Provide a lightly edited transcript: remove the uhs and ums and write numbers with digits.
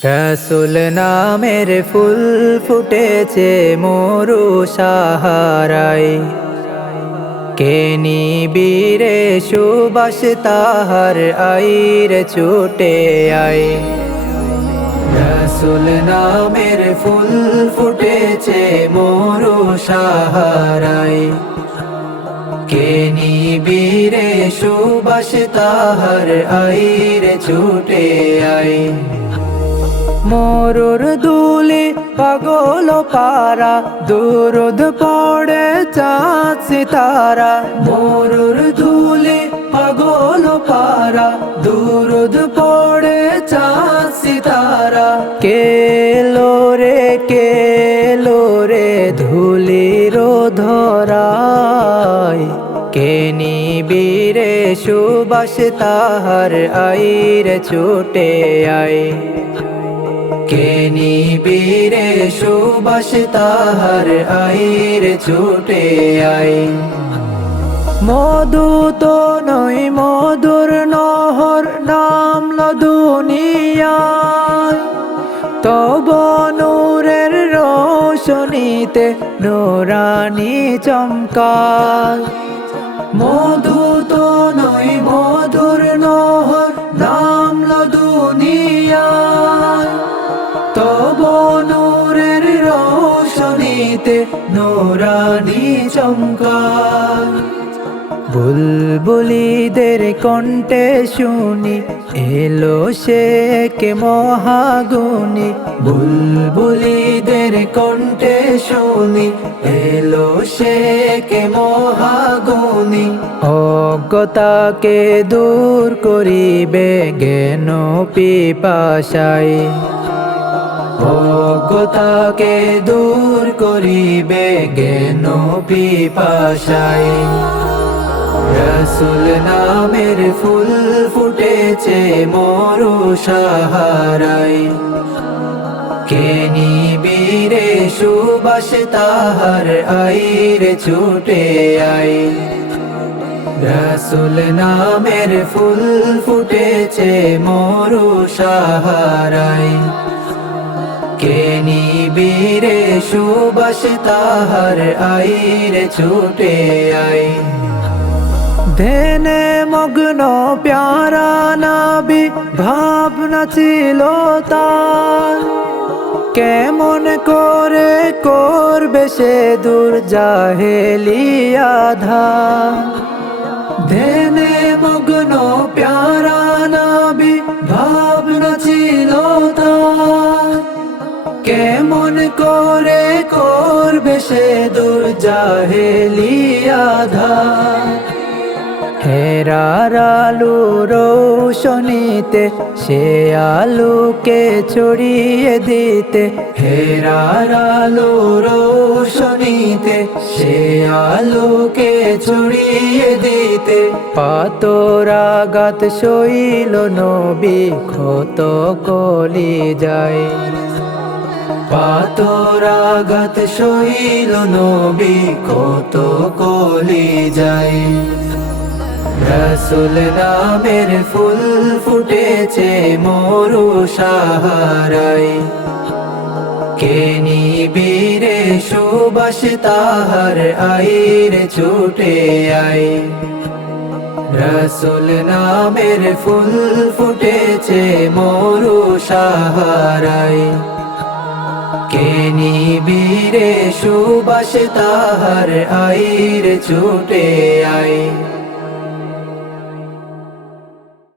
রসুল নামের ফুল ফুটেছে মরু সাহারায়, কে নিবিরে সুবাস তাহার আইরে ছুটে আয়। রসুল নামের ফুল ফুটেছে মরু সাহারায়, কে নিবিরে সুবাস তাহার আইরে ছুটে আয়। মরুর দুলে পাগল পারা দুরুদ পড়ে চাঁদ সিতারা। মরুর দুলে পাগল পারা দুরুদ পড়ে চাঁদ সিতারা। কেলো রে ধুলির ধরায়, কে নিবিরে সুবাস তাহার আইরে ছুটে আয়। কে নিবিরে সুবাস তাহার আইরে ছুটে আয়। মধু তো নয় মধুর নহর নামল দুনিয়ায়, তব নূরের রোশনীতে নূরানি চমকায়। মধু তো নয় মধুর নহর নামল দুনিয়ায়, তব নূরের রোশনীতে নূরানি চমকায়। বুলবুলিদের কণ্ঠে শুনি এলো সে কে মহাগুণী। বুলবুলিদের কণ্ঠে শুনি এলো সে কে মহাগুণী। অজ্ঞতাকে দূর করিবে জ্ঞান পিপাসায়, অজ্ঞতাকে দূর করিবে জ্ঞান পিপাসায়। রসুল নামের ফুল ফুটেছে মরু সাহারায়, কে নিবিরে সুবাস তাহার আইরে ছুটে আয়। রসুল নামের ফুল ফুটেছে মরু সাহারায়, কে নিবিরে সুবাস তাহার আইরে ছুটে আয়। ধ্যানে মগ্ন প্যারা নাবি ভাবনা ছিল তার, কেমন করে করবে সে দূর জাহেলিয়া ধার। ধ্যানে মগ্ন প্যারা নাবি ভাবনা ছিল তার, কেমন করে করবে সে দূর জাহেলিয়া ধার। হেরার আলো রোশনীতে সে আলোকে ছড়িয়ে দিতে, হেরার আলো রোশনীতে সে আলোকে ছড়িয়ে দিতে। পাতরাঘাত সইল নবী ক্ষত কলি যায়, পাতরাঘাত সইল নবী ক্ষত কলি যায়। রসুল নামের ফুল ফুটেছে মরু সাহারায়, কে নিবিরে সুবাস তাহার আইরে ছুটে আয়। রসুল নামের ফুল ফুটেছে মরু সাহারায়, কে নিবিরে সুবাস তাহার আইরে ছুটে আয়।